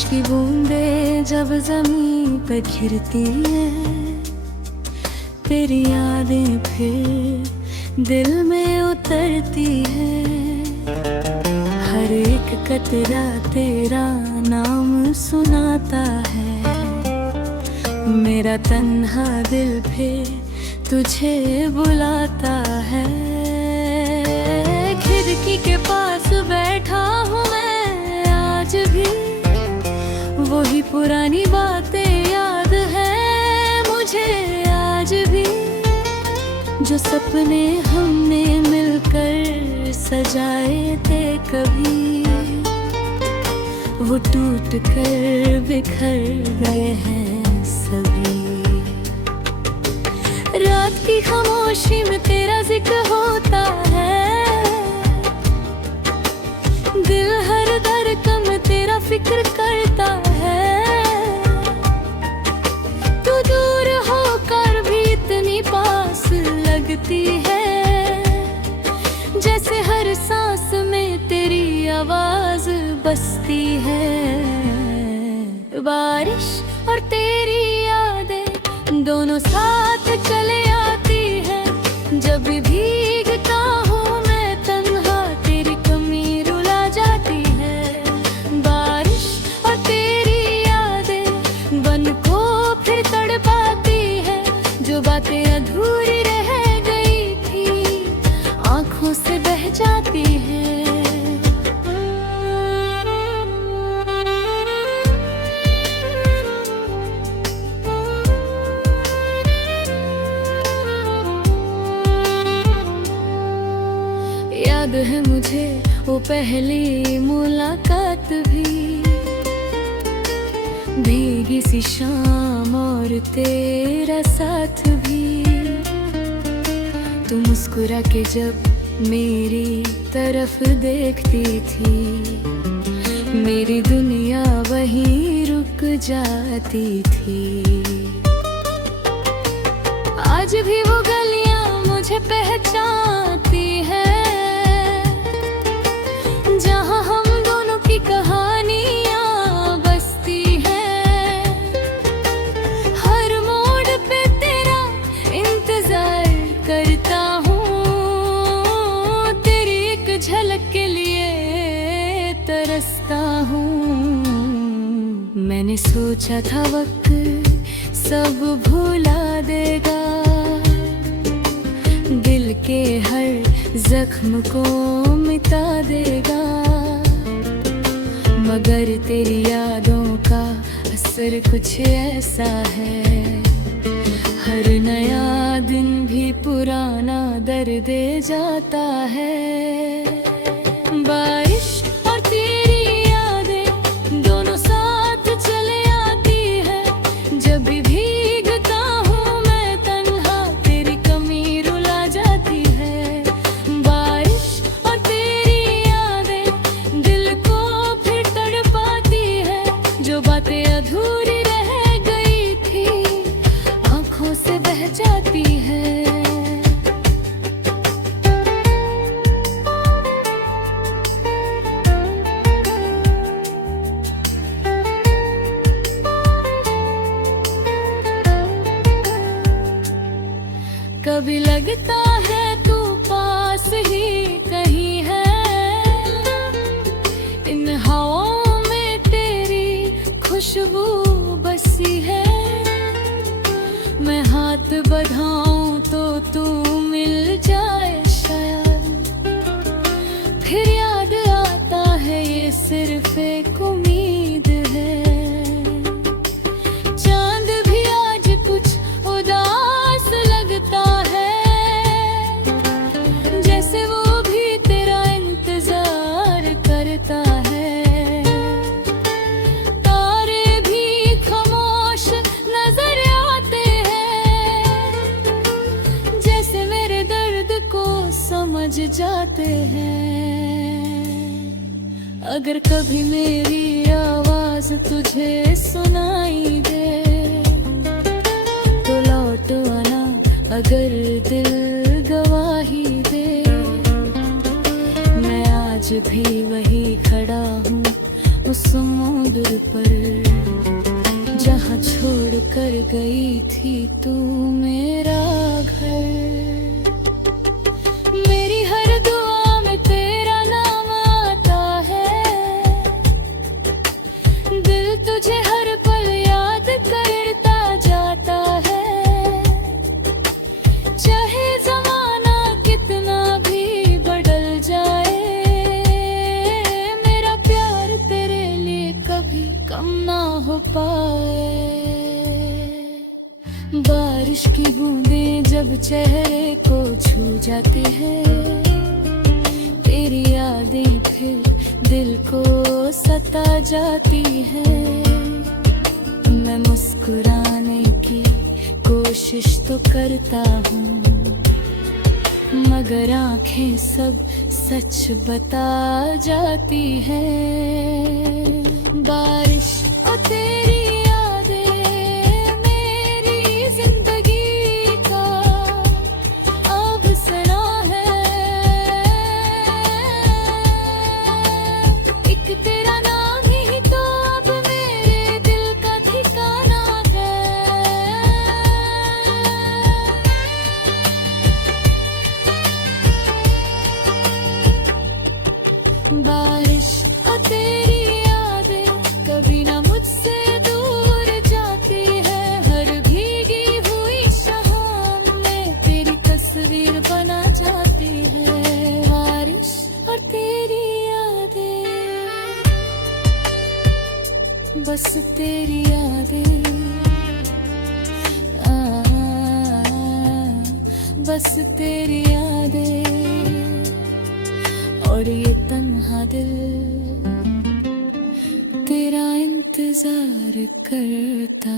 बारिश की बूंदें जब जमीन पे गिरती है, तेरी यादें फिर दिल में उतरती है। हर एक कतरा तेरा नाम सुनाता है, मेरा तन्हा दिल फिर तुझे बुलाता है। खिड़की के पास बैठा हूँ मैं आज भी, वही पुरानी बातें याद है मुझे आज भी। जो सपने हमने मिलकर सजाए थे कभी, वो टूट कर बिखर गए हैं सभी। रात की खामोशी में तेरा जिक्र होता है, दिल हर धड़कन तेरा फिक्र करता है। तू दूर होकर भी इतनी पास लगती है, जैसे हर सांस में तेरी आवाज बसती है। बारिश और तेरी यादें दोनों साथ चले आती है, जब भी भीगता हूँ मैं तन्हा तेरी कमी रुला जाती है। बारिश और तेरी यादें मन को फिर तड़पाती है, जो बातें अधूरी रह गई थी आंखों से बह जाती है। याद है मुझे वो पहली मुलाकात भी, भीगी सी शाम और तेरा साथ भी। तू मुस्कुरा के जब मेरी तरफ देखती थी, मेरी दुनिया वहीं रुक जाती थी। आज भी वो गलियां मुझे पहचानती है, जहाँ हम दोनों की कहानियाँ बसती हैं। हर मोड़ पे तेरा इंतजार करता हूँ, तेरी एक झलक के लिए तरसता हूँ। मैंने सोचा था वक्त सब भुला देगा, दिल के हर जख्म को मिटा देगा। मगर तेरी यादों का असर कुछ ऐसा है, हर नया दिन भी पुराना दर्द दे जाता है। बारिश और तेरी यादें दोनों साथ चले आती है, जब भी भीगता हूँ मैं तन्हा तेरी कमी रुला जाती है। बारिश और तेरी यादें दिल को फिर तड़पाती है, जो बातें अधूरी रह गई थी आंखों से बह जाती है। कभी लगता है तू पास ही कहीं है, इन हवाओं में तेरी खुशबू बसी है। मैं हाथ बढ़ाऊं तो तू मिल जाए शायद, फिर याद आता है ये सिर्फ एक उम्मीद है। चांद भी आज कुछ उदास लगता है, जैसे वो भी तेरा इंतजार करता है। तारे भी खामोश नजर आते हैं, जैसे मेरे दर्द को समझ जाते हैं। अगर कभी मेरी आवाज तुझे सुनाई दे तो लौट आना, अगर दिल गवाही दे। मैं आज भी वही खड़ा हूँ उस समुद्र पर, जहाँ छोड़ कर गई थी तू मेरा घर। मेरी हर दुआ में तेरा नाम आता है, दिल तुझे हर पल याद करता जाता है। चाहे जमाना कितना भी बदल जाए, मेरा प्यार तेरे लिए कभी कम ना हो पाए। बारिश की बूंदें जब चेहरे को छू जाती है, तेरी यादें फिर दिल को सता जाती है। मैं मुस्कुराने की कोशिश तो करता हूँ, मगर आंखें सब सच बता जाती है। बारिश और तेरी यादें मेरी जिंदगी का अफसाना है। एक तेरा नाम ही तो अब मेरे दिल का ठिकाना है। बारिश और तेरी यादें कभी ना मुझसे दूर जाती है। हर भीगी हुई शाम में तेरी तस्वीर बना जाती है। बारिश और तेरी यादें, बस तेरी यादें, बस तेरी यादें और ये तन्हा दिल तेरा इंतजार करता